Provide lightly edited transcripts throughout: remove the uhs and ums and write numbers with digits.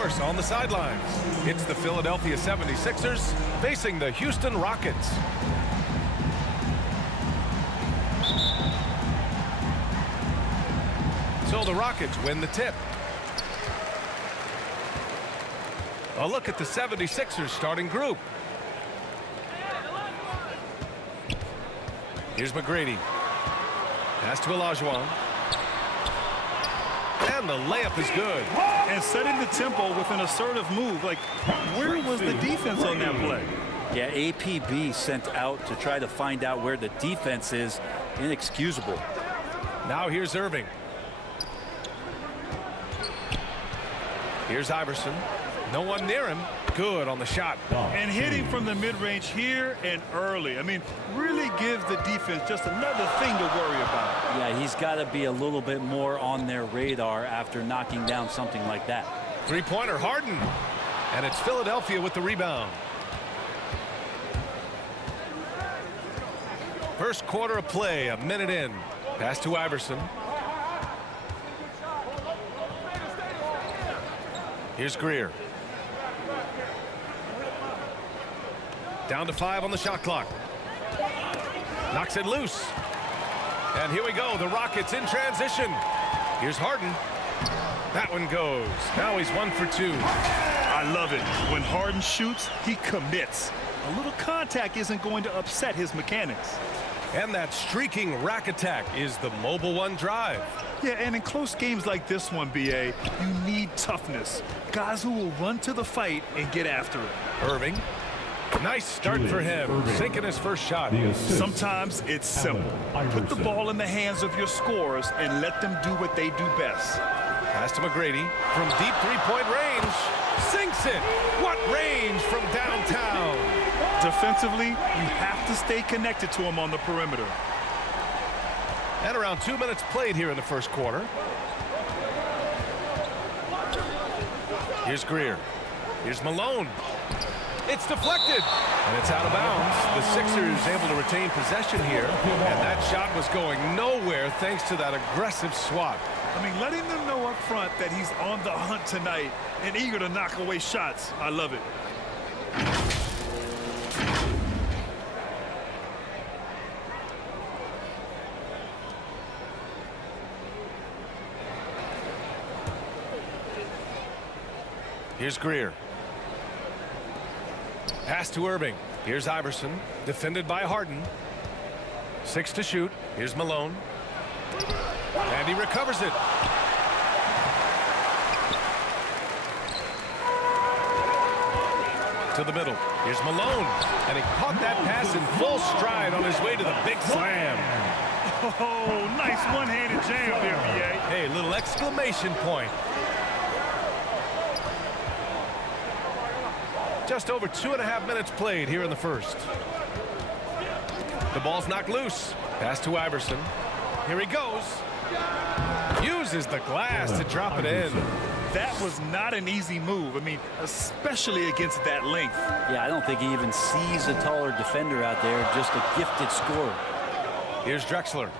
force on the sidelines. It's the Philadelphia 76ers facing the Houston Rockets. So the Rockets win the tip. A look at the 76ers starting group. Here's McGrady. Pass to Olajuwon. And the layup is good. And setting the tempo with an assertive move. Like, where was the defense on that play? Yeah, APB sent out to try to find out where the defense is. Inexcusable. Now here's Irving. Here's Iverson. No one near him. Good on the shot. And hitting from the mid-range here and early. I mean, really gives the defense just another thing to worry about. Yeah, he's got to be a little bit more on their radar after knocking down something like that. Three-pointer, Harden. And it's Philadelphia with the rebound. First quarter of play, a minute in. Pass to Iverson. Here's Greer. Down to 5 on the shot clock. Knocks it loose. And here we go. The Rockets in transition. Here's Harden. That one goes. Now he's 1 for 2. I love it. When Harden shoots, he commits. A little contact isn't going to upset his mechanics. And that streaking rack attack is the Mobile One drive. Yeah, and in close games like this one, BA, you need toughness. Guys who will run to the fight and get after it. Irving. Nice start for him. Sinking his first shot. Sometimes it's simple. Put the ball in the hands of your scorers and let them do what they do best. Pass to McGrady from deep three-point range. Sinks it. What range from downtown. Defensively, you have to stay connected to him on the perimeter. And around 2 minutes played here in the first quarter. Here's Greer. Here's Malone. It's deflected. And it's out of bounds. The Sixers able to retain possession here. And that shot was going nowhere thanks to that aggressive swat. I mean, letting them know up front that he's on the hunt tonight and eager to knock away shots. I love it. Here's Greer. Pass to Irving. Here's Iverson. Defended by Harden. 6 to shoot. Here's Malone. And he recovers it. To the middle. Here's Malone. And he caught that pass in full stride on his way to the big slam. Oh, nice one-handed jam there, BA. Hey, little exclamation point. Just over 2.5 minutes played here in the first. The ball's knocked loose. Pass to Iverson. Here he goes. Uses the glass to drop it in. That was not an easy move. I mean, especially against that length. Yeah, I don't think he even sees a taller defender out there, just a gifted scorer. Here's Drexler.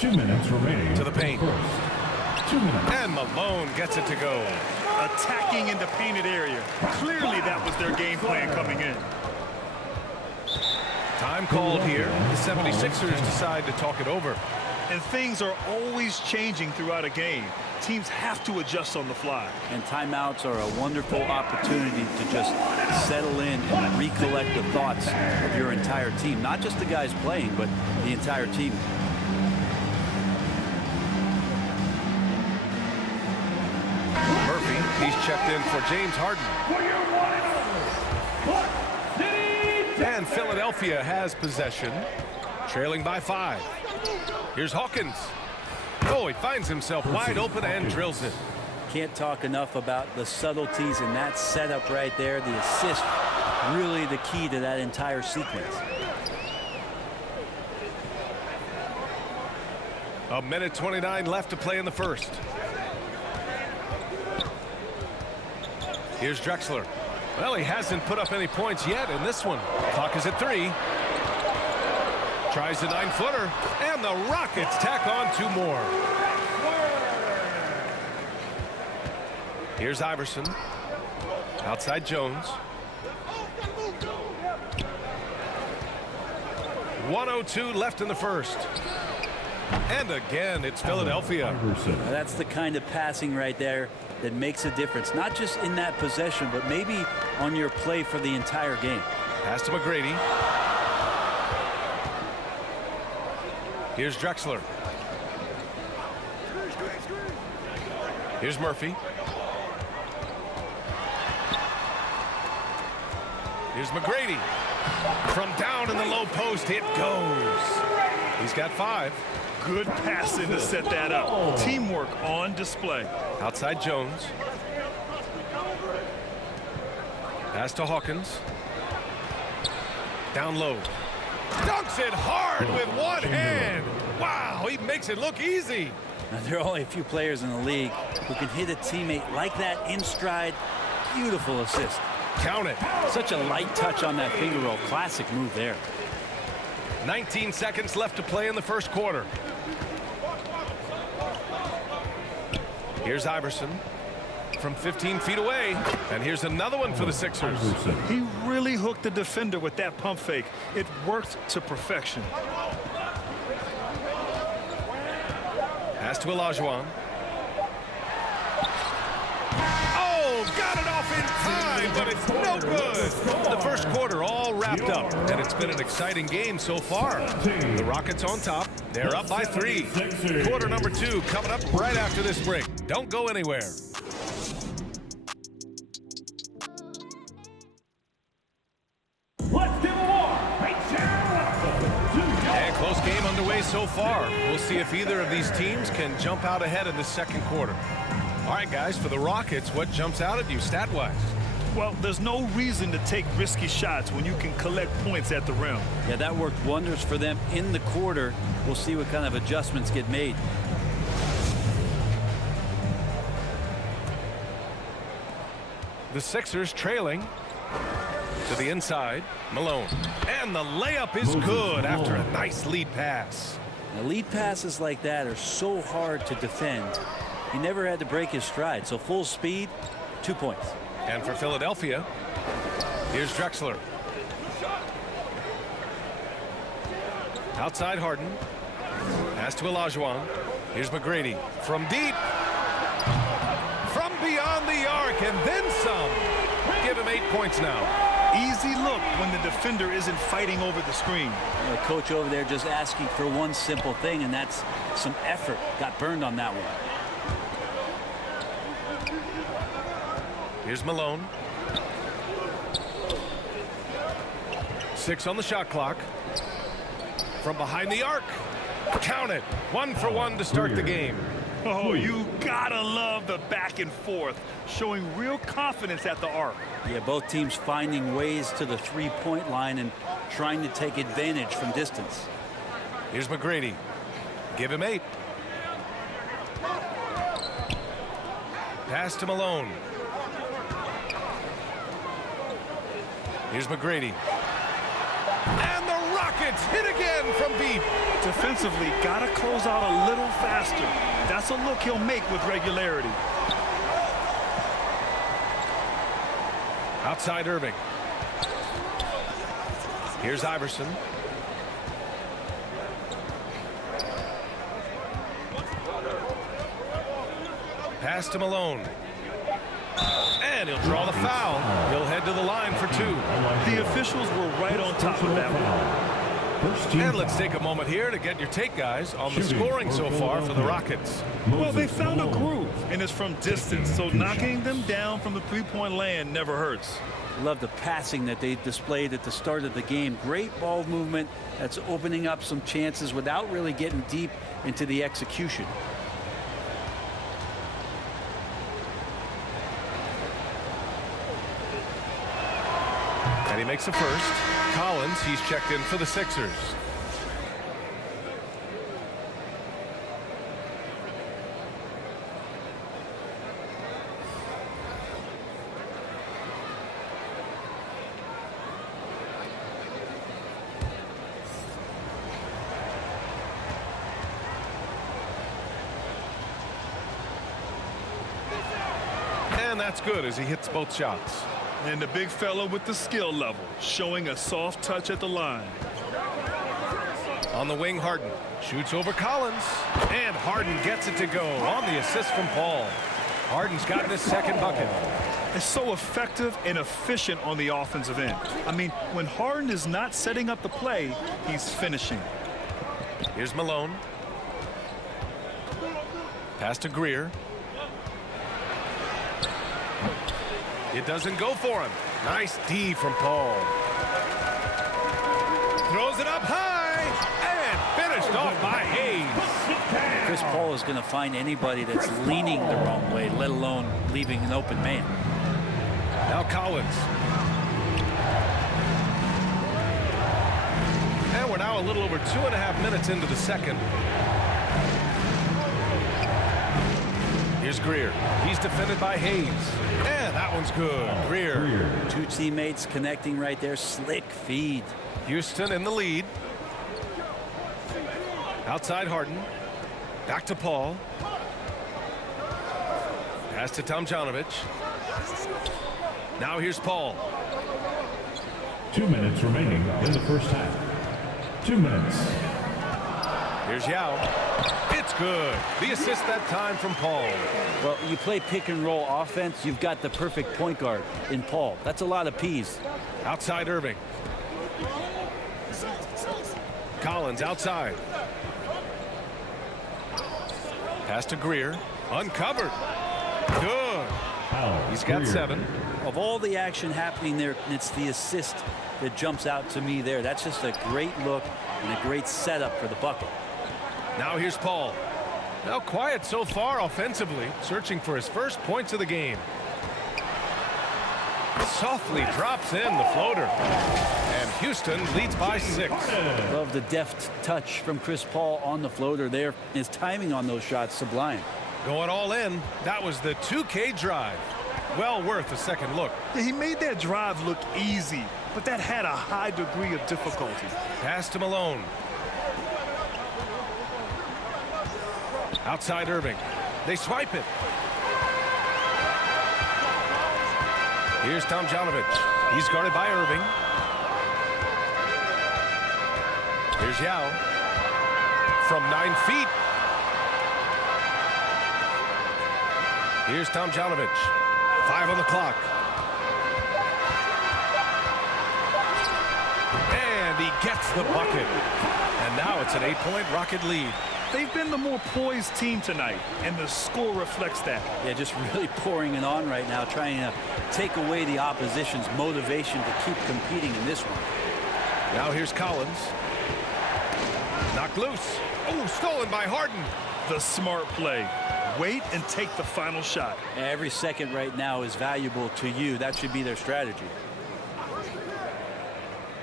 2 minutes remaining. To the paint. 2 minutes. And Malone gets it to go. Attacking in the painted area. Clearly that was their game plan coming in. Time called here. The 76ers decide to talk it over. And things are always changing throughout a game. Teams have to adjust on the fly. And timeouts are a wonderful opportunity to just settle in and recollect the thoughts of your entire team. Not just the guys playing, but the entire team. Murphy, he's checked in for James Harden. And Philadelphia has possession, trailing by 5. Here's Hawkins. Oh, he finds himself wide open and drills it. Can't talk enough about the subtleties in that setup right there. The assist, really the key to that entire sequence. A minute 29 left to play in the first. Here's Drexler. Well, he hasn't put up any points yet in this one. Clock is at 3. Tries the 9-footer, and the Rockets tack on 2 more. Here's Iverson. Outside Jones. 1:02 left in the first. And again, it's Philadelphia. Now, that's the kind of passing right there that makes a difference, not just in that possession, but maybe on your play for the entire game. Pass to McGrady. Here's Drexler. Here's Murphy. Here's McGrady. From down in the low post, it goes. He's got 5. Good passing to set that up. Teamwork on display. Outside Jones. Pass to Hawkins. Down low. Dunks it hard with one hand. Wow, he makes it look easy. Now, there are only a few players in the league who can hit a teammate like that in stride. Beautiful assist. Count it. Such a light touch on that finger roll. Classic move there. 19 seconds left to play in the first quarter. Here's Iverson from 15 feet away. And here's another one for the Sixers. He really hooked the defender with that pump fake. It worked to perfection. Pass to Olajuwon. Oh, got it off in time, but it's no good. The first quarter all wrapped up, and it's been an exciting game so far. The Rockets on top. They're up by 3. Quarter number 2 coming up right after this break. Don't go anywhere. And close game underway so far. We'll see if either of these teams can jump out ahead in the second quarter. All right, guys, for the Rockets, what jumps out at you stat-wise? Well, there's no reason to take risky shots when you can collect points at the rim. Yeah, that worked wonders for them in the quarter. We'll see what kind of adjustments get made. The Sixers trailing to the inside. Malone. And the layup is good after a nice lead pass. Now, lead passes like that are so hard to defend. He never had to break his stride, so full speed, 2 points. And for Philadelphia, here's Drexler. Outside Harden. Pass to Olajuwon. Here's McGrady from deep. From beyond the arc and then some. Give him 8 points now. Easy look when the defender isn't fighting over the screen. The coach over there just asking for one simple thing, and that's some effort. Got burned on that one. Here's Malone. 6 on the shot clock. From behind the arc. Count it. 1 for 1 to start the game. Oh, you gotta love the back and forth, showing real confidence at the arc. Yeah, both teams finding ways to the three-point line and trying to take advantage from distance. Here's McGrady. Give him 8. Pass to Malone. Here's McGrady. And the Rockets hit again from deep. Defensively, gotta close out a little faster. That's a look he'll make with regularity. Outside Irving. Here's Iverson. Pass to Malone. And he'll draw the foul. He'll head to the line for 2. The officials were right on top of that one. And let's take a moment here to get your take, guys, on the scoring so far for the Rockets. Well, they found a groove, and it's from distance, so knocking them down from the three-point land never hurts. Love the passing that they displayed at the start of the game. Great ball movement that's opening up some chances without really getting deep into the execution. And he makes the first. Collins, he's checked in for the Sixers. And and that's good as he hits both shots. And the big fella with the skill level, showing a soft touch at the line. On the wing, Harden shoots over Collins, and Harden gets it to go on the assist from Paul. Harden's gotten his second bucket. It's so effective and efficient on the offensive end. I mean, when Harden is not setting up the play, he's finishing. Here's Malone. Pass to Greer. It doesn't go for him. Nice D from Paul. Throws it up high and finished off by Hayes. Chris Paul is going to find anybody that's leaning the wrong way, let alone leaving an open man. Now Collins. And we're now a little over 2.5 minutes into the second. Here's Greer. He's defended by Hayes. And that one's good. Greer. Two teammates connecting right there. Slick feed. Houston in the lead. Outside Harden. Back to Paul. Pass to Tomjanovich. Now here's Paul. 2 minutes remaining in the first half. 2 minutes. Here's Yao. It's good. The assist that time from Paul. Well, you play pick and roll offense, you've got the perfect point guard in Paul. That's a lot of P's. Outside Irving. Collins outside. Pass to Greer. Uncovered. Good. He's got 7. Of all the action happening there, it's the assist that jumps out to me there. That's just a great look and a great setup for the bucket. Now here's Paul. Now quiet so far offensively, searching for his first points of the game. Softly drops in the floater. And Houston leads by 6. Love the deft touch from Chris Paul on the floater there. His timing on those shots sublime. Going all in. That was the 2K drive. Well worth a second look. Yeah, he made that drive look easy, but that had a high degree of difficulty. Pass to Malone. Outside Irving. They swipe it. Here's Tomjanovich. He's guarded by Irving. Here's Yao. From 9 feet. Here's Tomjanovich. 5 on the clock. And he gets the bucket. And now it's an 8-point Rocket lead. They've been the more poised team tonight, and the score reflects that. Yeah, just really pouring it on right now, trying to take away the opposition's motivation to keep competing in this one. Now here's Collins. Knocked loose. Oh, stolen by Harden. The smart play. Wait and take the final shot. Every second right now is valuable to you. That should be their strategy.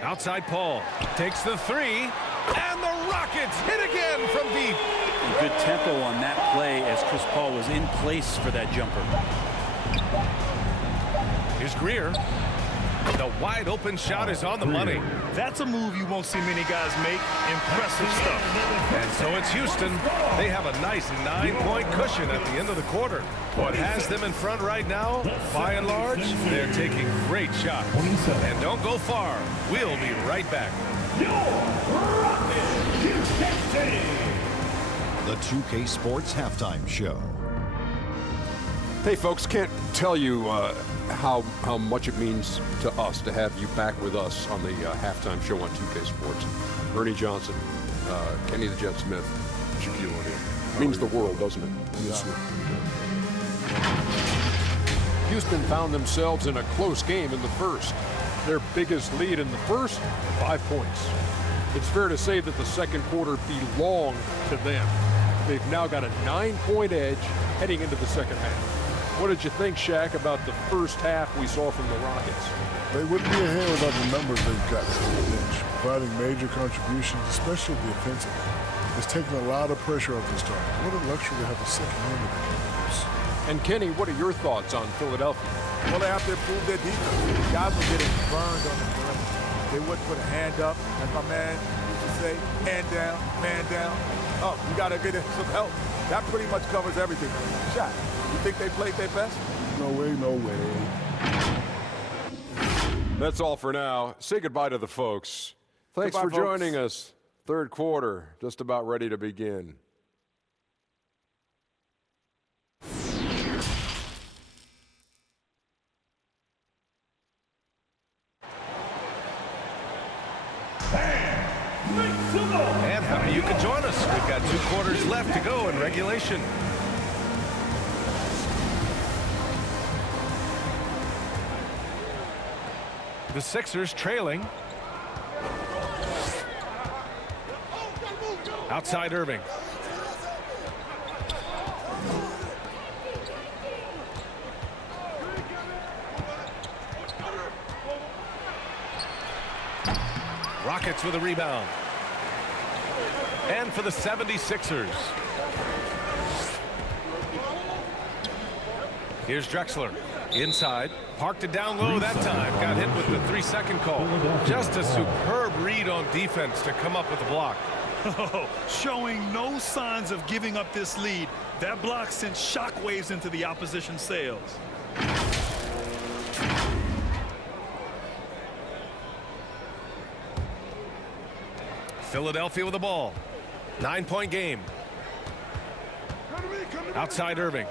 Outside Paul. Takes the 3. And the Rockets hit again from deep. Good tempo on that play as Chris Paul was in place for that jumper. Here's Greer. The wide open shot is on the money. That's a move you won't see many guys make. Impressive stuff. And so it's Houston. They have a nice 9-point cushion at the end of the quarter. What has them in front right now, by and large, they're taking great shots. And don't go far. We'll be right back. The 2K Sports Halftime Show. Hey, folks, can't tell you how much it means to us to have you back with us on the halftime show on 2K Sports. Ernie Johnson, Kenny the Jet Smith, Shaquille O'Neal. Means the world, doesn't it? Yes, sir. Houston found themselves in a close game in the first. Their biggest lead in the first, 5 points. It's fair to say that the second quarter belonged to them. They've now got a 9-point edge heading into the second half. What did you think, Shaq, about the first half we saw from the Rockets? They wouldn't be ahead without the numbers they've got from the bench, providing major contributions, especially defensively. It's taken a lot of pressure off this team. What a luxury to have a second unit in this. And Kenny, what are your thoughts on Philadelphia? Well, they have to improve their defense. Guys were getting burned on the perimeter. They wouldn't put a hand up, as my man used to say, hand down, man down. Oh, you got to get some help. That pretty much covers everything. Shot, you think they played their best? No way, no way. That's all for now. Say goodbye to the folks. Thanks Goodbye, for joining folks. us. Third quarter, just about ready to begin. And you can join us. We've got 2 quarters left to go in regulation. The Sixers trailing. Outside Irving. Rockets with a rebound. And for the 76ers. Here's Drexler. Inside. Parked it down low that time. Got hit with the 3-second call. Just a superb read on defense to come up with the block. Oh, showing no signs of giving up this lead. That block sent shockwaves into the opposition sails. Philadelphia with the ball. 9-point game. Outside Irving.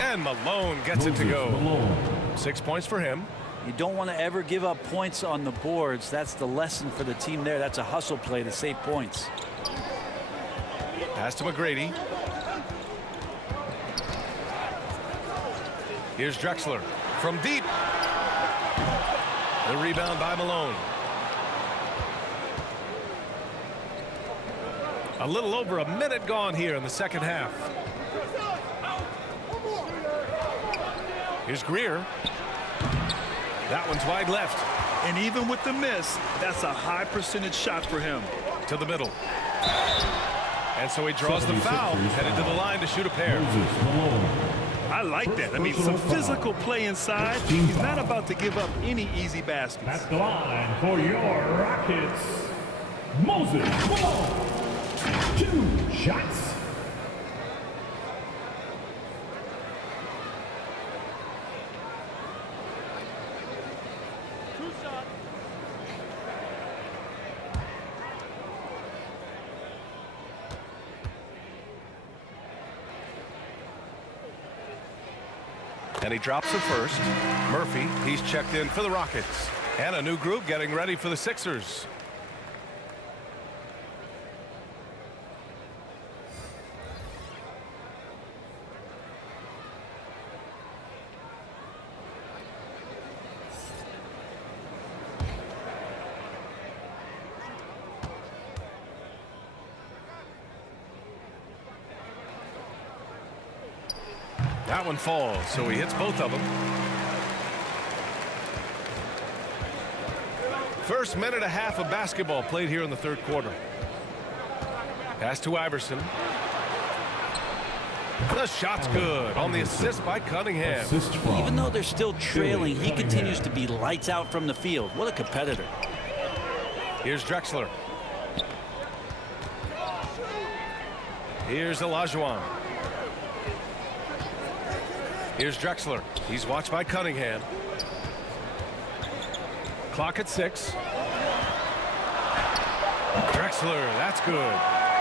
And Malone gets it to go. 6 points for him. You don't want to ever give up points on the boards. That's the lesson for the team there. That's a hustle play to save points. Pass to McGrady. Here's Drexler from deep. The rebound by Malone. A little over a minute gone here in the second half. Here's Greer. That one's wide left. And even with the miss, that's a high percentage shot for him. To the middle. And so he draws the foul, headed to the line to shoot a pair. I like that. I mean, some physical play inside. He's not about to give up any easy baskets. At the line for your Rockets, Moses Malone. 2 shots. And he drops the first. Murphy, he's checked in for the Rockets. And a new group getting ready for the Sixers. That one falls, so he hits both of them. First minute and a half of basketball played here in the third quarter. Pass to Iverson. The shot's good on the assist by Cunningham. Even though they're still trailing, he continues to be lights out from the field. What a competitor. Here's Drexler. Here's Olajuwon. Here's Drexler. He's watched by Cunningham. Clock at 6. Drexler, that's good.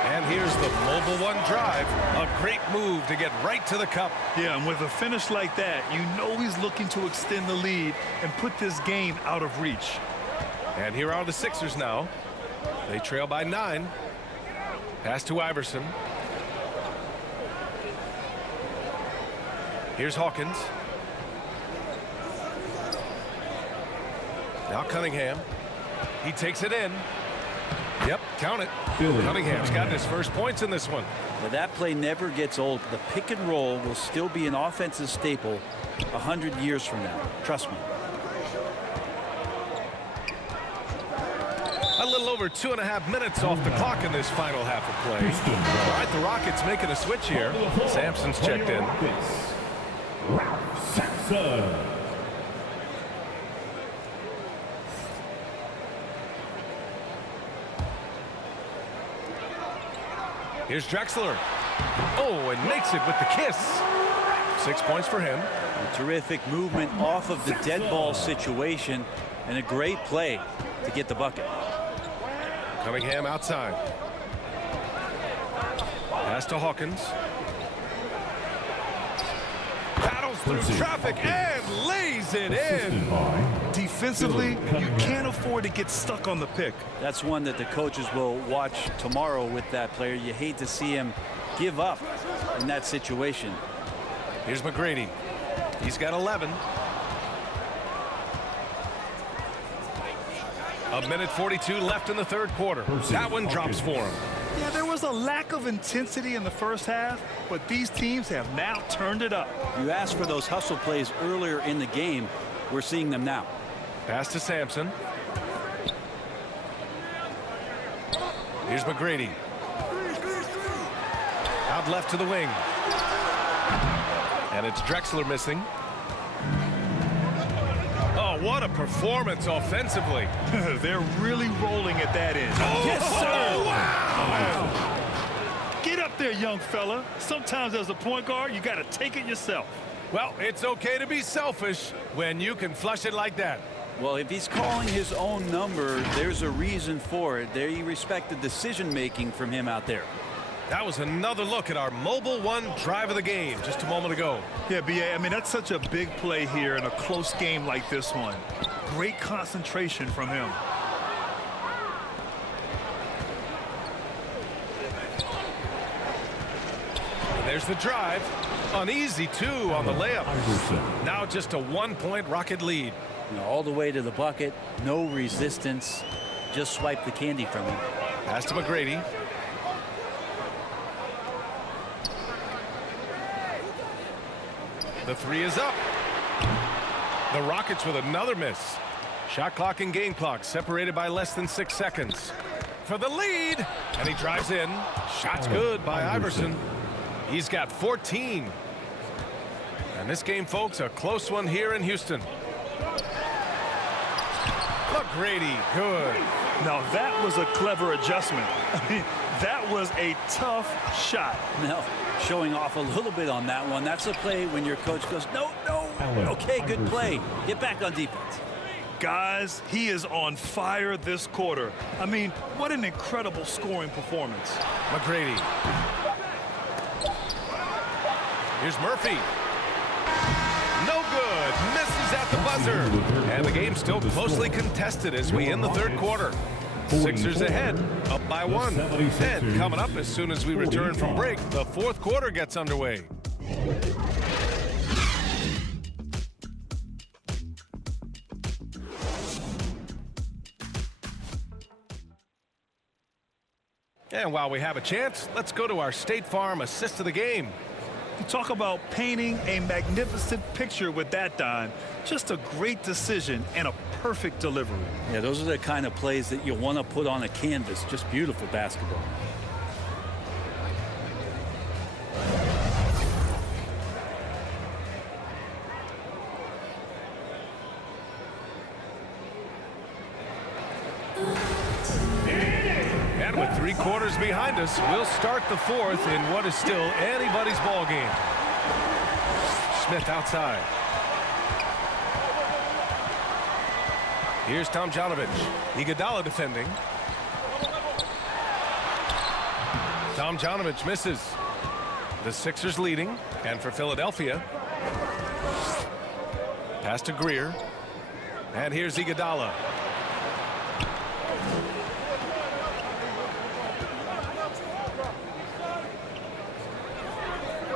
And here's the mobile one drive. A great move to get right to the cup. Yeah, and with a finish like that, you know he's looking to extend the lead and put this game out of reach. And here are the Sixers now. They trail by 9. Pass to Iverson. Here's Hawkins. Now Cunningham. He takes it in. Yep, count it. Cunningham's gotten his first points in this one. But that play never gets old. The pick and roll will still be an offensive staple 100 years from now. Trust me. A little over 2.5 minutes off the clock in this final half of play. All right, the Rockets making a switch here. Sampson's checked in. Sampson. Here's Drexler. Oh, and makes it with the kiss. 6 points for him. A terrific movement off of the dead ball situation and a great play to get the bucket. Cunningham outside. Pass to Hawkins. Battles through traffic and lays it in. Defensively, you can't afford to get stuck on the pick. That's one that the coaches will watch tomorrow with that player. You hate to see him give up in that situation. Here's McGrady. He's got 11. A minute 42 left in the third quarter. That one drops for him. Yeah, there was a lack of intensity in the first half, but these teams have now turned it up. You asked for those hustle plays earlier in the game. We're seeing them now. Pass to Sampson. Here's McGrady. Out left to the wing. And it's Drexler missing. Oh, what a performance offensively. They're really rolling at that end. Oh, yes, sir. Wow. Get up there, young fella. Sometimes as a point guard, you got to take it yourself. Well, it's okay to be selfish when you can flush it like that. Well, if he's calling his own number, there's a reason for it. They respect the decision-making from him out there. That was another look at our Mobile One drive of the game just a moment ago. Yeah, B.A., I mean, that's such a big play here in a close game like this one. Great concentration from him. And there's the drive. Uneasy, too, on the layup. Now just a 1-point Rocket lead. You know, all the way to the bucket, no resistance. Just swipe the candy from him. Pass to McGrady. The three is up. The Rockets with another miss. Shot clock and game clock separated by less than 6 seconds. For the lead. And he drives in. Shot's good by Iverson. He's got 14. And this game, folks, a close one here in Houston. McGrady, good. Now, that was a clever adjustment. I mean, that was a tough shot. Now, showing off a little bit on that one. That's a play when your coach goes, no, no. Okay, good play. Get back on defense. Guys, he is on fire this quarter. I mean, what an incredible scoring performance. McGrady. Here's Murphy. No good. Misses at the buzzer. And the game's still closely contested as we end the third quarter. Sixers ahead, up by 1. And coming up as soon as we return from break, the fourth quarter gets underway. And while we have a chance, let's go to our State Farm assist of the game. You talk about painting a magnificent picture with that dime. Just a great decision and a perfect delivery. Yeah, those are the kind of plays that you want to put on a canvas. Just beautiful basketball. And with 3 quarters behind us, we'll start the fourth in what is still anybody's ball game. Smith outside. Here's Tomjanovich. Iguodala defending. Tomjanovich misses. The Sixers leading. And for Philadelphia, pass to Greer. And here's Iguodala.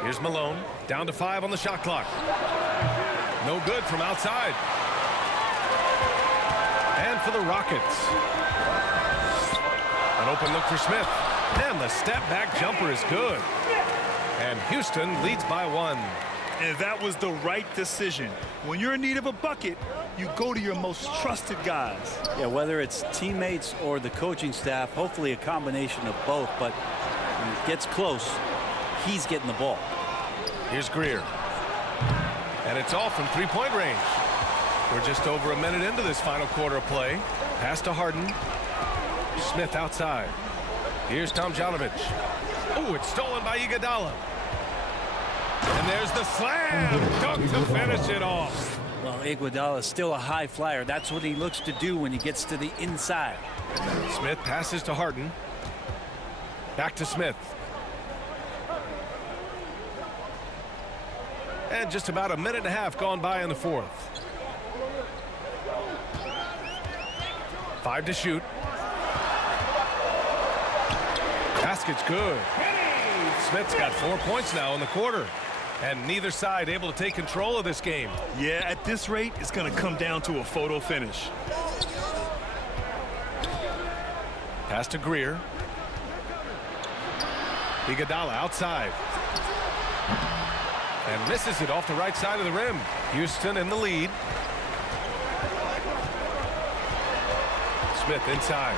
Here's Malone. Down to 5 on the shot clock. No good from outside. And for the Rockets. An open look for Smith. And the step-back jumper is good. And Houston leads by 1. And that was the right decision. When you're in need of a bucket, you go to your most trusted guys. Yeah, whether it's teammates or the coaching staff, hopefully a combination of both. But when it gets close, he's getting the ball. Here's Greer. And it's all from 3-point range. We're just over a minute into this final quarter of play. Pass to Harden. Smith outside. Here's Tomjanovich. Oh, it's stolen by Iguodala. And there's the slam dunk to finish it off. Well, Iguodala is still a high flyer. That's what he looks to do when he gets to the inside. Smith passes to Harden. Back to Smith. And just about a minute and a half gone by in the fourth. 5 to shoot. Basket's good. Smith's got 4 points now in the quarter. And neither side able to take control of this game. Yeah, at this rate, it's going to come down to a photo finish. Pass to Greer. Iguodala outside. And misses it off the right side of the rim. Houston in the lead. Smith inside.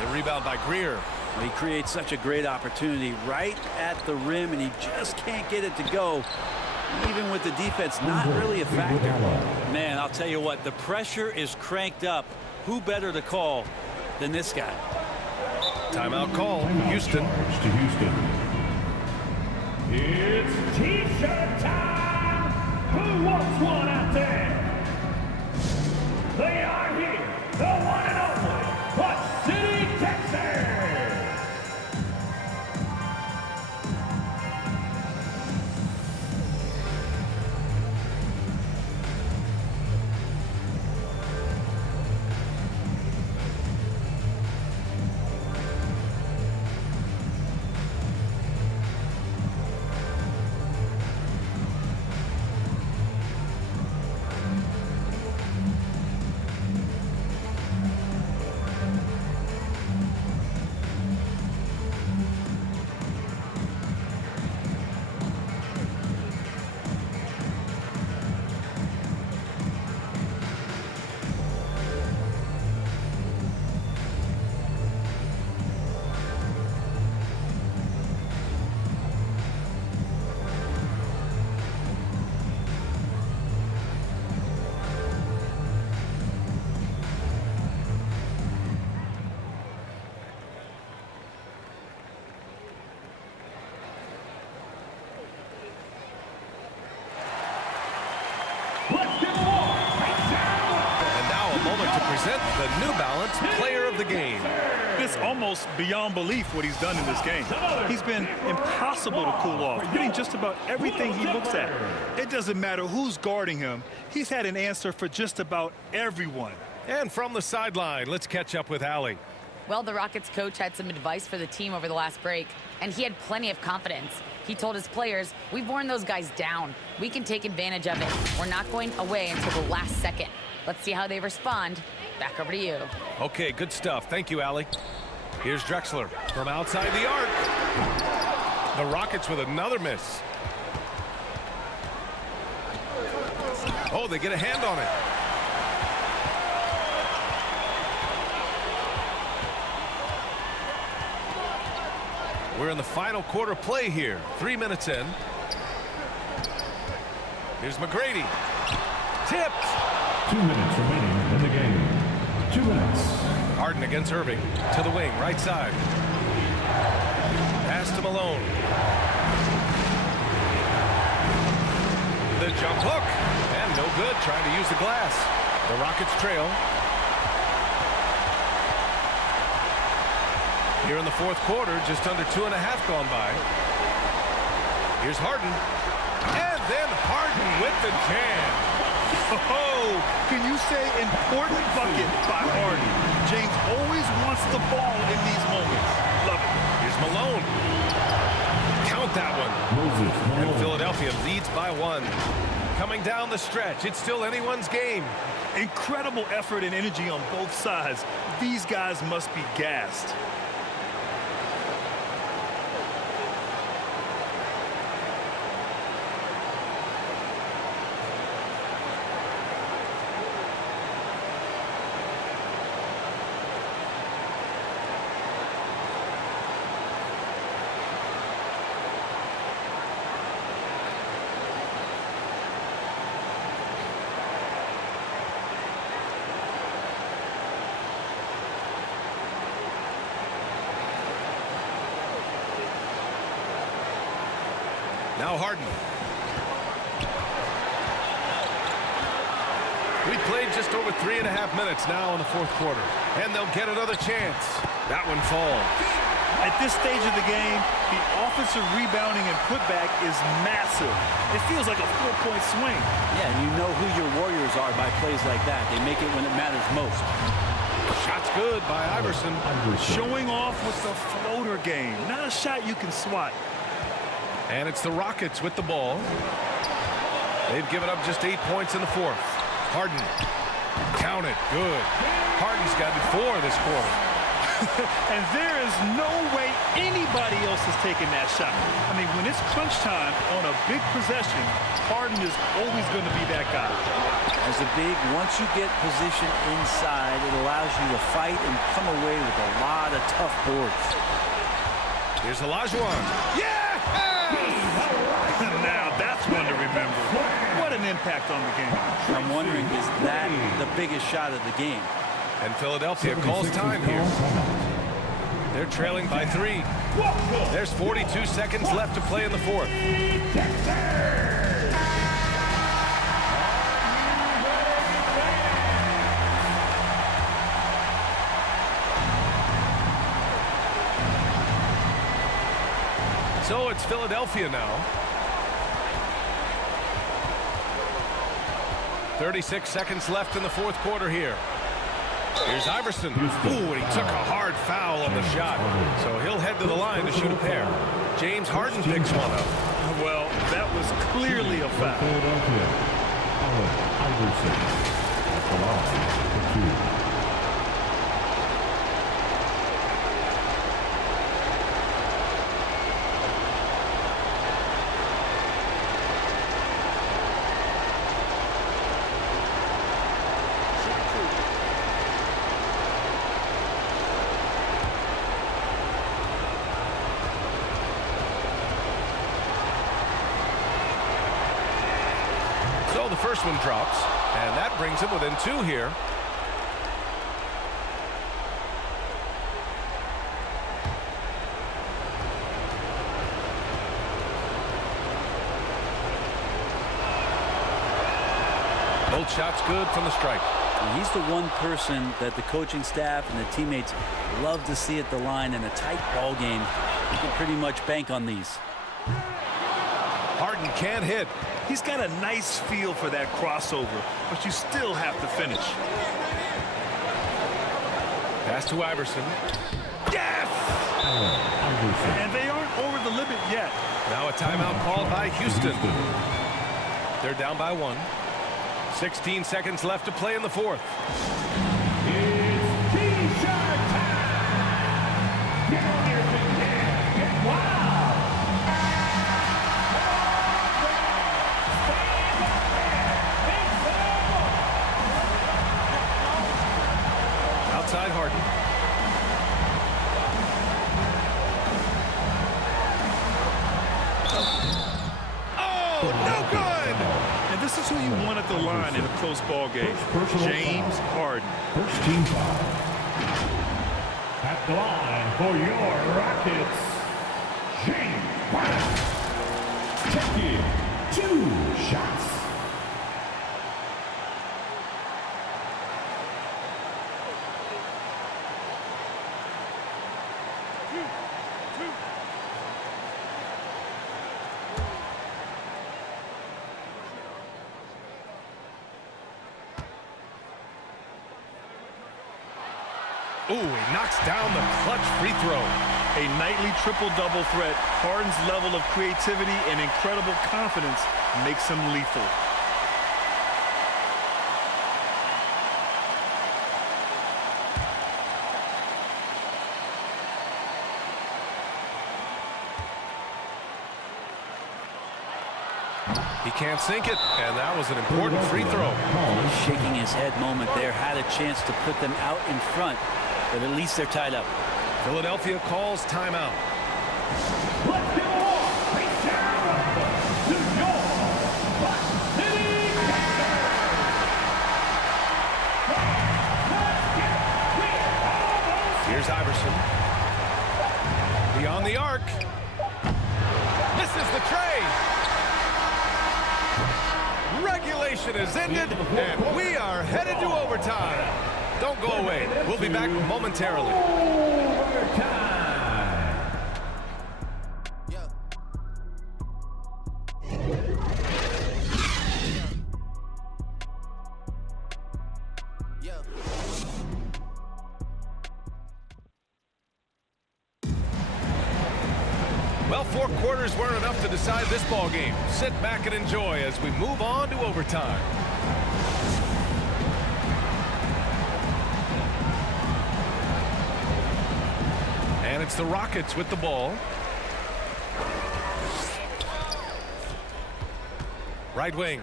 The rebound by Greer. He creates such a great opportunity right at the rim, and he just can't get it to go. Even with the defense not really a factor. Man, I'll tell you what, the pressure is cranked up. Who better to call than this guy? Timeout call. Houston. To Houston. It's T-shirt time. Who wants one out there? They are here. The one and only Butt City, Texas. present the New Balance Player of the Game. It's almost beyond belief what he's done in this game. He's been impossible to cool off, hitting just about everything he looks at. It doesn't matter who's guarding him. He's had an answer for just about everyone. And from the sideline, let's catch up with Allie. Well, the Rockets coach had some advice for the team over the last break, and he had plenty of confidence. He told his players, we've worn those guys down. We can take advantage of it. We're not going away until the last second. Let's see how they respond. Back over to you. Okay, good stuff. Thank you, Allie. Here's Drexler from outside the arc. The Rockets with another miss. Oh, they get a hand on it. We're in the final quarter play here. 3 minutes in. Here's McGrady. Tipped. 2 minutes remaining in the game. 2 minutes. Harden against Irving. To the wing, right side. Pass to Malone. The jump hook. And no good, trying to use the glass. The Rockets trail. Here in the fourth quarter, just under 2.5 gone by. Here's Harden. And then Harden with the jam. Oh, can you say important bucket by Harden? James always wants the ball in these moments. Love it. Here's Malone. Count that one. And Philadelphia leads by 1. Coming down the stretch, it's still anyone's game. Incredible effort and energy on both sides. These guys must be gassed. Now Harden. We played just over 3.5 minutes now in the fourth quarter. And they'll get another chance. That one falls. At this stage of the game, the offensive rebounding and putback is massive. It feels like a 4-point swing. Yeah, and you know who your Warriors are by plays like that. They make it when it matters most. Shot's good by Iverson. Showing off with the floater game. Not a shot you can swat. And it's the Rockets with the ball. They've given up just 8 points in the fourth. Harden. Count it. Good. Harden's got 4 this quarter. And there is no way anybody else is taking that shot. I mean, when it's crunch time on a big possession, Harden is always going to be that guy. As a big, once you get position inside, it allows you to fight and come away with a lot of tough boards. Here's Olajuwon. Yeah! Now that's one to remember. What an impact on the game. I'm wondering, is that the biggest shot of the game? And Philadelphia calls time here. They're trailing by 3. There's 42 seconds left to play in the fourth. So it's Philadelphia now. 36 seconds left in the fourth quarter here. Here's Iverson. Ooh, and he took a hard foul on the shot. So he'll head to the line to shoot a pair. James Harden picks one up. Well, that was clearly a foul. Philadelphia. Iverson at the line for 2. So the first one drops, and that brings him within 2 here. Both shots good from the stripe. And he's the one person that the coaching staff and the teammates love to see at the line in a tight ball game. You can pretty much bank on these. Harden can't hit. He's got a nice feel for that crossover, but you still have to finish. Pass to Iverson. Yes! And they aren't over the limit yet. Now a timeout called by Houston. They're down by 1. 16 seconds left to play in the fourth. It's T-shirt time! Get on your feet, yeah! Get wild! Stand up there! Big Outside Harden. Oh, no good! And this is who you want at the line in a close ball game. James Harden. First team foul. At the line for your Rockets, James Harden. Taking 2 shots. Ooh, he knocks down the clutch free throw. A nightly triple-double threat. Harden's level of creativity and incredible confidence makes him lethal. He can't sink it, and that was an important free throw. He's shaking his head moment there. Had a chance to put them out in front, but at least they're tied up. Philadelphia calls timeout. Let's give a walk. Return to your Buck City Capitals. Here's Iverson. Beyond the arc. Misses the tray. Regulation is ended, and we are headed to overtime. Don't go away. We'll be back momentarily. Well, 4 quarters weren't enough to decide this ball game. Sit back and enjoy as we move on to overtime. And it's the Rockets with the ball. Right wing.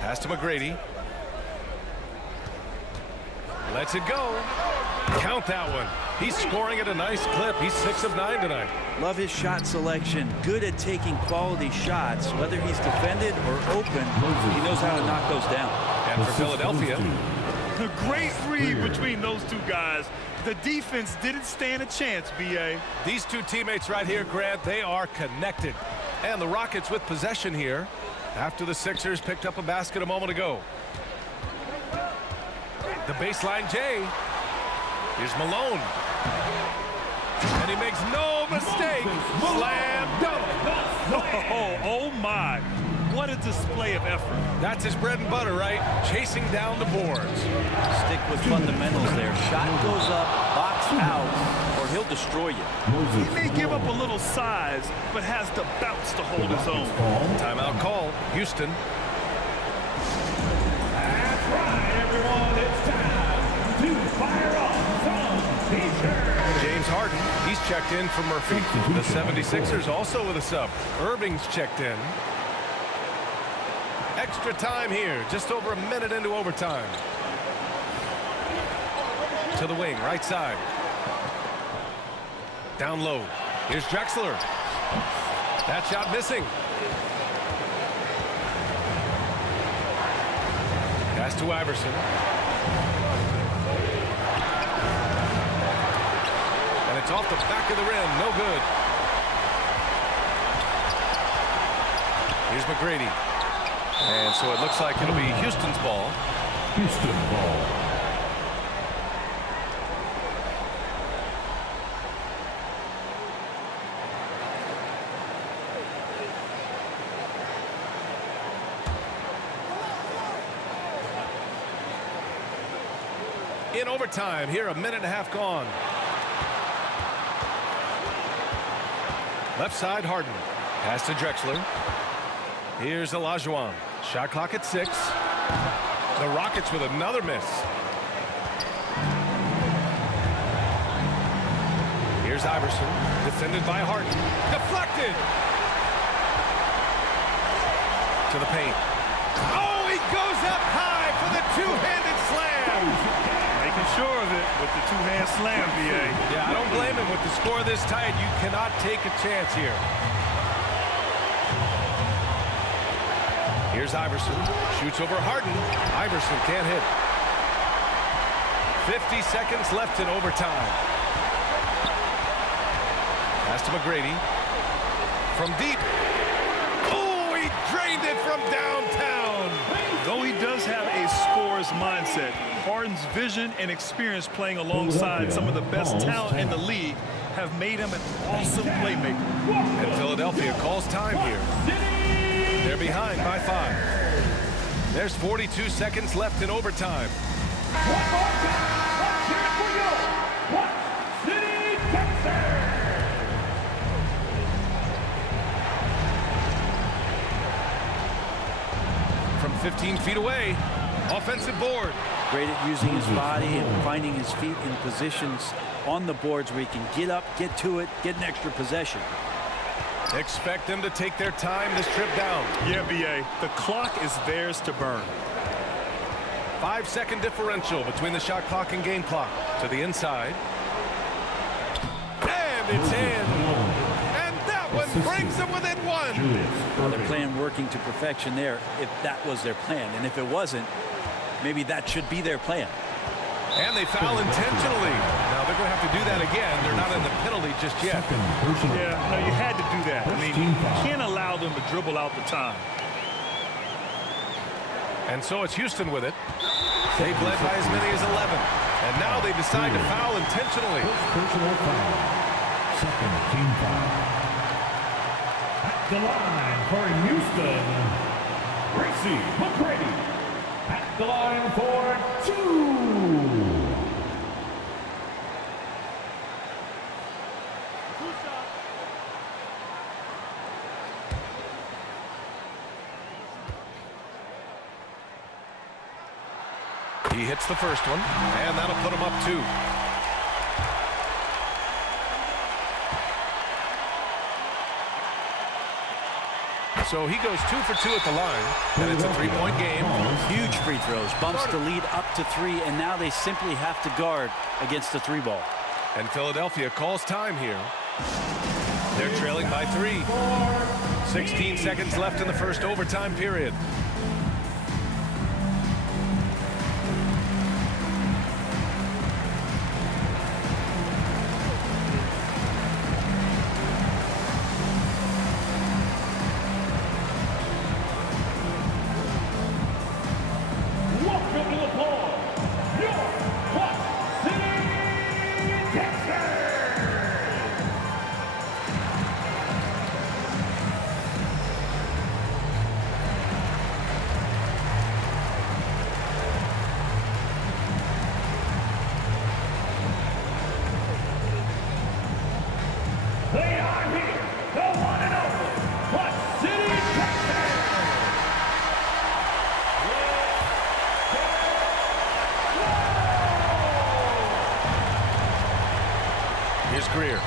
Pass to McGrady. Lets it go. Count that one. He's scoring at a nice clip. He's 6 of 9 tonight. Love his shot selection. Good at taking quality shots. Whether he's defended or open, he knows how to knock those down. And for Philadelphia, A great read between those two guys. The defense didn't stand a chance, B.A. these two teammates right here, Grant, they are connected. And the Rockets with possession here after the Sixers picked up a basket a moment ago. The baseline J. Here's Malone. And he makes no mistake. Slam dunk. Oh my. What a display of effort. That's his bread and butter, right? Chasing down the boards. Stick with fundamentals there. Shot goes up, box out, or he'll destroy you. He may give up a little size, but has the bounce to hold his own. Timeout call. Houston. That's right, everyone. It's time to fire up some t-shirts. James Harden, he's checked in for Murphy. The 76ers also with a sub. Irving's checked in. Extra time here, just over a minute into overtime. To the wing, right side. Down low. Here's Drexler. That shot missing. Pass to Iverson. And it's off the back of the rim. No good. Here's McGrady. And so it looks like it'll be Houston's ball. Houston ball. In overtime, here a minute and a half gone. Left side, Harden. Pass to Drexler. Here's Olajuwon. Shot clock at 6. The Rockets with another miss. Here's Iverson. Defended by Harden. Deflected. To the paint. Oh, he goes up high for the two-handed slam. Making sure of it with the two-hand slam, B.A. Yeah, I don't blame him. With the score this tight, you cannot take a chance here. Here's Iverson. Shoots over Harden. Iverson can't hit. 50 seconds left in overtime. Pass to McGrady. From deep. Oh, he drained it from downtown. Though he does have a scorer's mindset, Harden's vision and experience playing alongside some of the best talent in the league have made him an awesome playmaker. And Philadelphia calls time here. They're behind by 5. There's 42 seconds left in overtime. One more time. Let's hear it for you. What City, Texas? From 15 feet away, offensive board. Great at using his body and finding his feet in positions on the boards where he can get up, get to it, get an extra possession. Expect them to take their time this trip down. Yeah, B.A. The clock is theirs to burn. 5-second differential between the shot clock and game clock. To the inside. And it's in. And that one brings them within 1. Well, they're playing working to perfection there if that was their plan. And if it wasn't, maybe that should be their plan. And they foul intentionally. Now the they're going to have to do that again. They're not in the penalty just yet. Yeah, no, you had to do that. I mean, you can't allow them to dribble out the time. And so it's Houston with it. They've led by as many as 11. And now they decide to foul intentionally. Personal foul. Second team foul. At the line for Houston, Tracy McGrady. At the line for 2. He hits the first one, and that'll put him up 2. So he goes 2 for 2 at the line, and it's a 3-point game. Huge free throws, bumps the lead up to 3, and now they simply have to guard against the 3 ball. And Philadelphia calls time here. They're trailing by 3. 16 seconds left in the first overtime period. Welcome to the floor, your Clutch City Texans. They are here, the one and only Clutch City Texans. Here's Greer.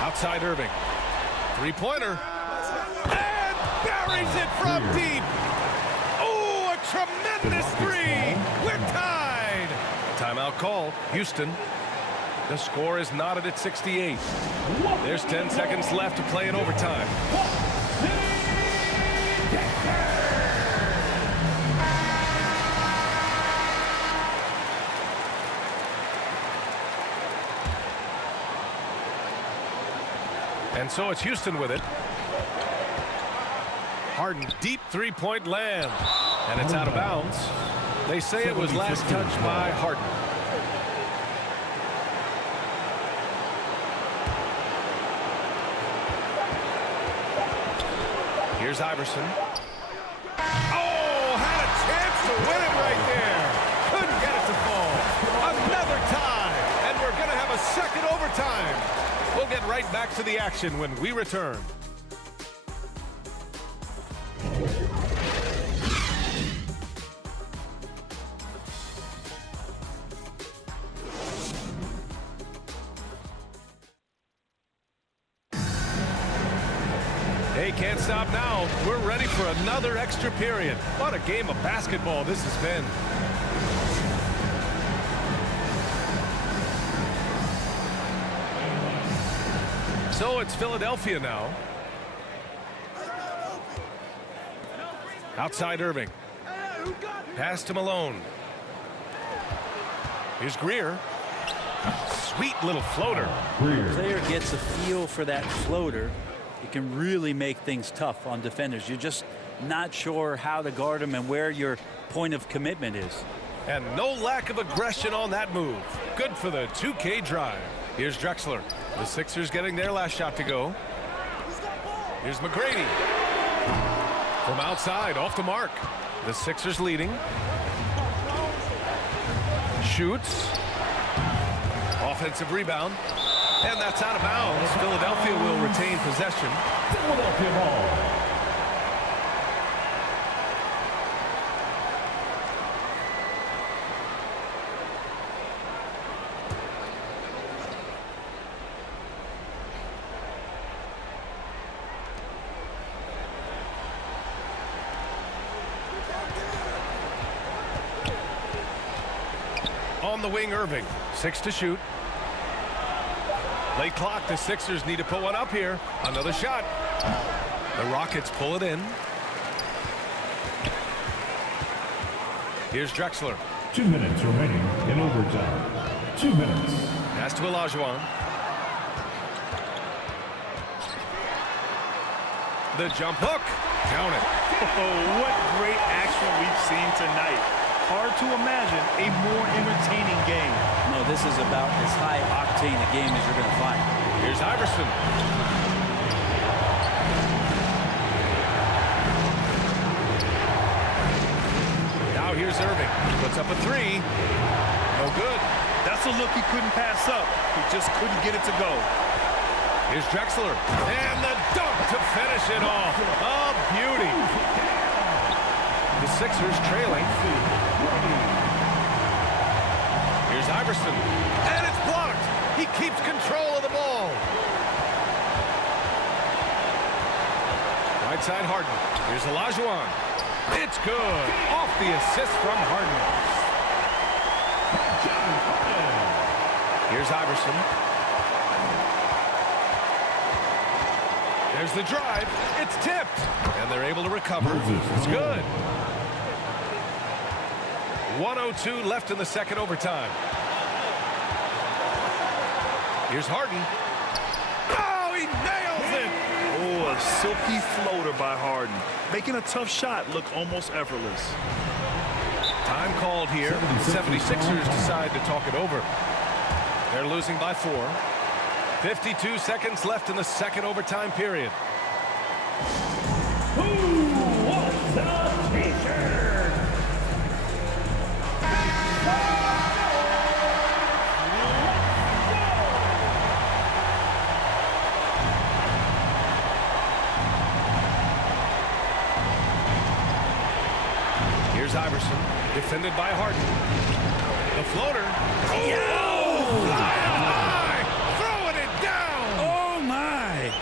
Outside Irving. 3-pointer. And buries it from deep. Oh, a tremendous 3. We're tied. Timeout call. Houston. The score is knotted at 68. There's 10 seconds left to play in overtime. And so it's Houston with it. Harden, deep 3-point land. And it's out of bounds. They say it was last touched by Harden. Here's Iverson. Oh, had a chance to win it right there. Couldn't get it to fall. Another tie. And we're going to have a second overtime. We'll get right back to the action when we return. Hey, can't stop now. We're ready for another extra period. What a game of basketball this has been. So it's Philadelphia now. Outside Irving. Pass to Malone. Here's Greer. Sweet little floater. The player gets a feel for that floater. It can really make things tough on defenders. You're just not sure how to guard them and where your point of commitment is. And no lack of aggression on that move. Good for the 2K drive. Here's Drexler. The Sixers getting their last shot to go. Here's McGrady. From outside, off the mark. The Sixers leading. Shoots. Offensive rebound. And that's out of bounds. Philadelphia will retain possession. Philadelphia ball. On the wing, Irving. 6 to shoot. Late clock. The Sixers need to put one up here. Another shot. The Rockets pull it in. Here's Drexler. 2 minutes remaining in overtime. 2 minutes. Pass to Olajuwon. The jump hook. Count it. Oh, what great action we've seen tonight. Hard to imagine a more entertaining game. No, this is about as high octane a game as you're going to find. Here's Iverson. Now here's Irving. Puts up a three. No good. That's a look he couldn't pass up. He just couldn't get it to go. Here's Drexler. And the dunk to finish it off. A beauty. The Sixers trailing. Here's Iverson. And it's blocked. He keeps control of the ball. Right side Harden. Here's Olajuwon. It's good. Off the assist from Harden. Here's Iverson. There's the drive. It's tipped. And they're able to recover. It's good. 1:02 left in the second overtime. Here's Harden. Oh, he nails it. Oh, a silky floater by Harden. Making a tough shot look almost effortless. Time called here. 76ers decide to talk it over. They're losing by 4. 52 seconds left in the second overtime period. Who wants the t-shirt? Here's Iverson, defended by Harden. The floater. Oh! Flying high! Throwing it down! Oh, my!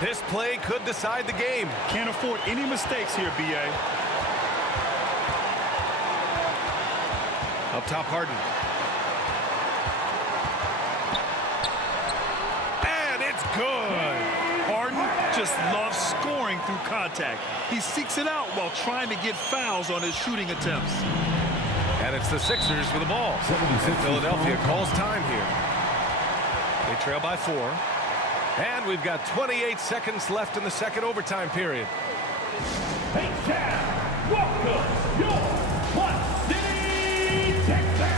This play could decide the game. Can't afford any mistakes here, B.A. Up top, Harden. And it's good! Harden just loves scoring through contact. He seeks it out while trying to get fouls on his shooting attempts. And it's the Sixers with the ball. And Philadelphia calls time here. They trail by 4. And we've got 28 seconds left in the second overtime period. Hey, Chad, welcome your Quad City Texans.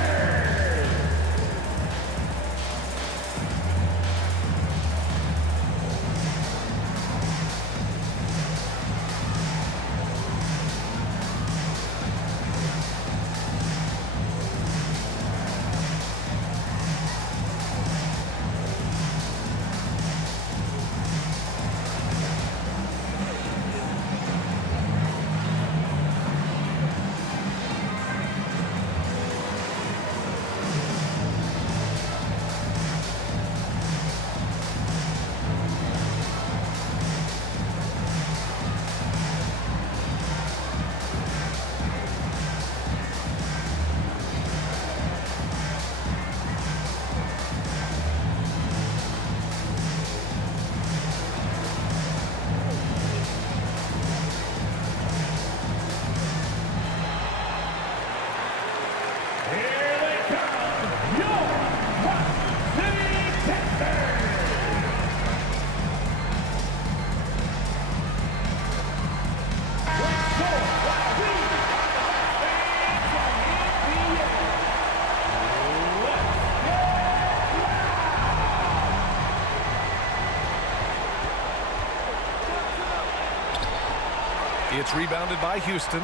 It's rebounded by Houston.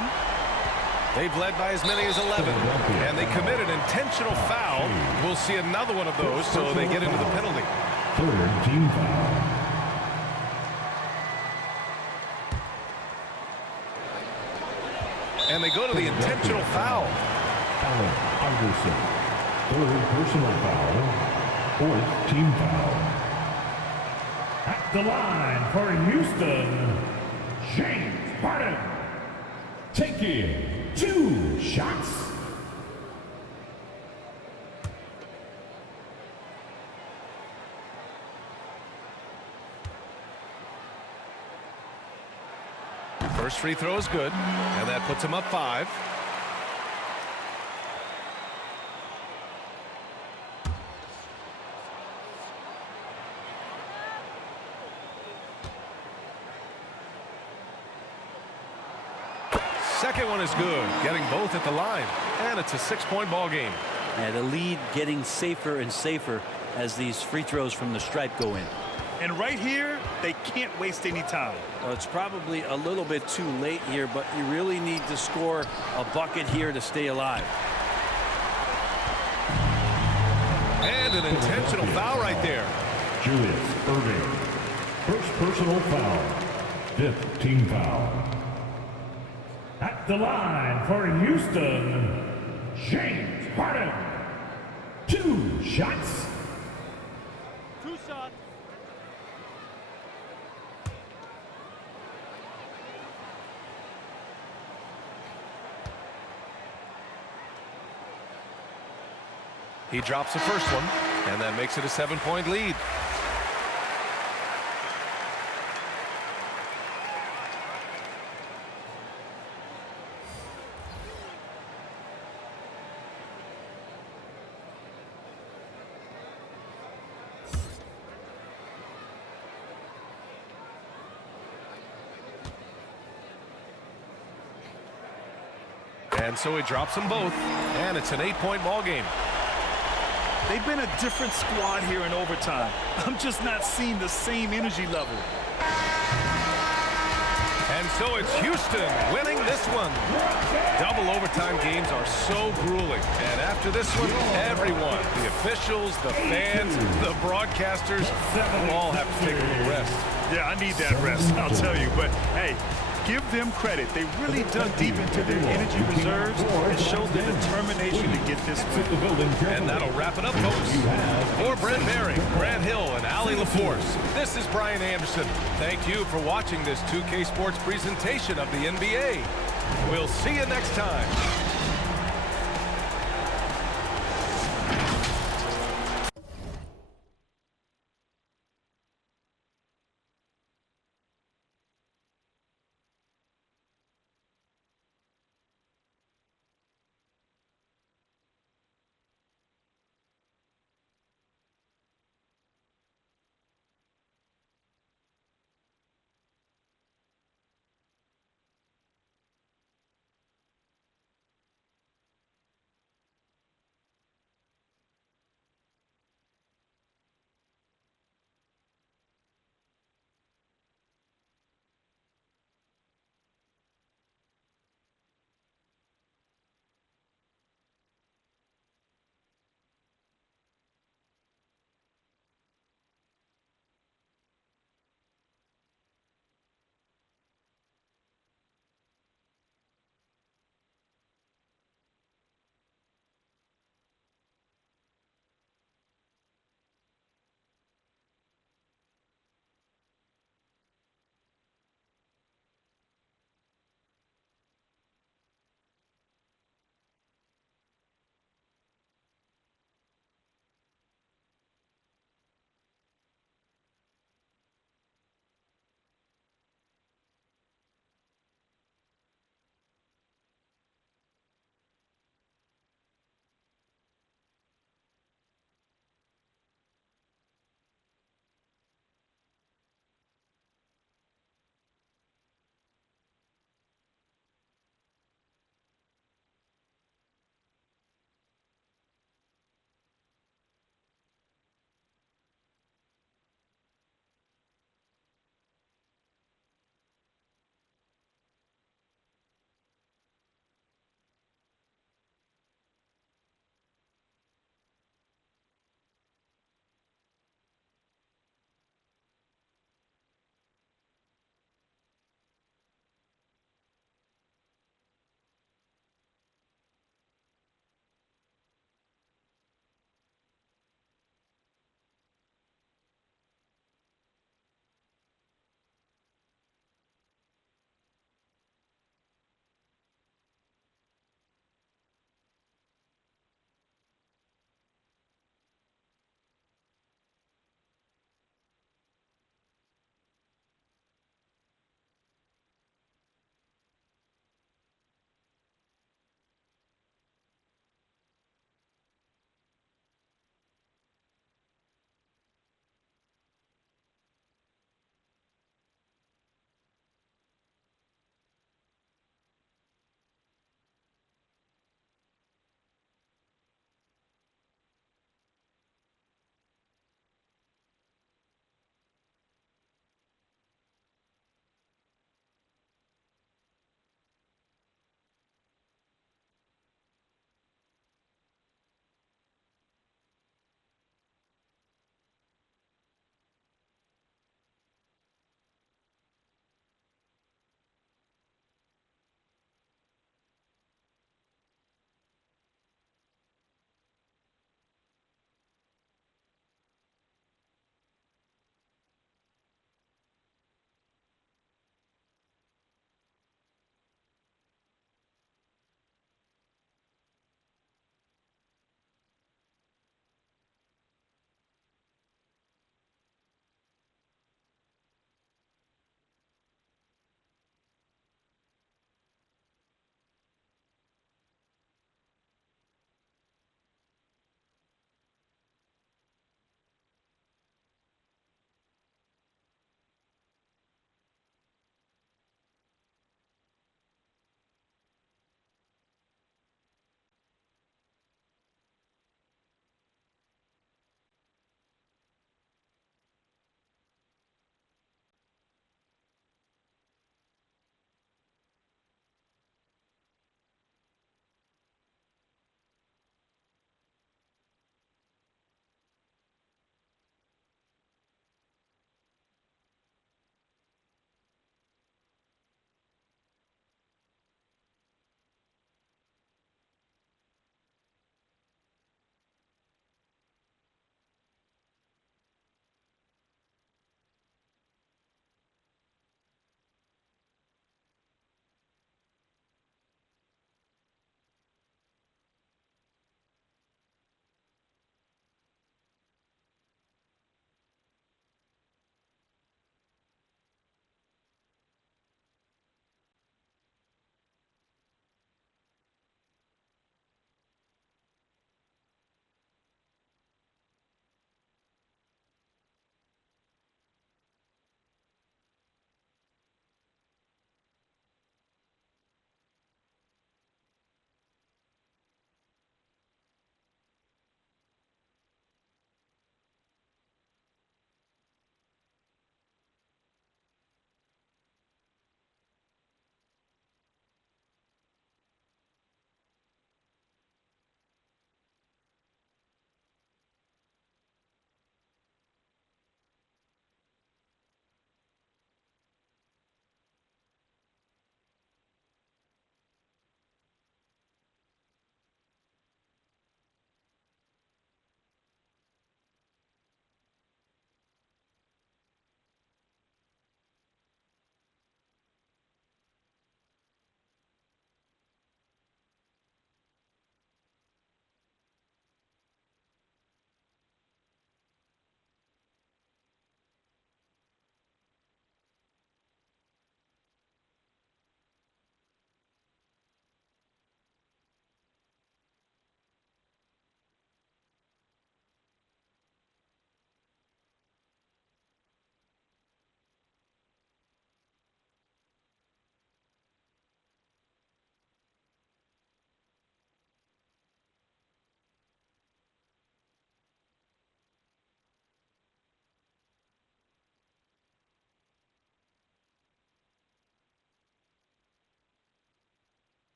They've led by as many as 11. And they commit an intentional foul. We'll see another one of those, so they get into the penalty. Third team foul. And they go to the intentional foul. Allen Iverson. Third personal foul. Fourth team foul. At the line for Houston, James Harden. Taking 2 shots. First free throw is good, and that puts him up 5. Second one is good, getting both at the line. And it's a 6-point ball game. And the lead getting safer and safer as these free throws from the stripe go in. And right here, they can't waste any time. Well, it's probably a little bit too late here, but you really need to score a bucket here to stay alive. And an intentional foul right there. Julius Irving. First personal foul. 5th team foul. At the line for Houston, James Harden. 2 shots. 2 shots. He drops the first one, and that makes it a 7-point lead. And so he drops them both, and it's an 8-point ball game. They've been a different squad here in overtime. I'm just not seeing the same energy level. And so it's Houston winning this one. Double overtime games are so grueling. And after this one, everyone, the officials, the fans, the broadcasters, all have to take a little rest. Yeah, I need that rest, I'll tell you. But, hey, give them credit. They really dug deep into their energy reserves and showed the determination to get this win. And that'll wrap it up, folks. For Brent Barry, Grant Hill, and Allie LaForce, this is Brian Anderson. Thank you for watching this 2K Sports presentation of the NBA. We'll see you next time.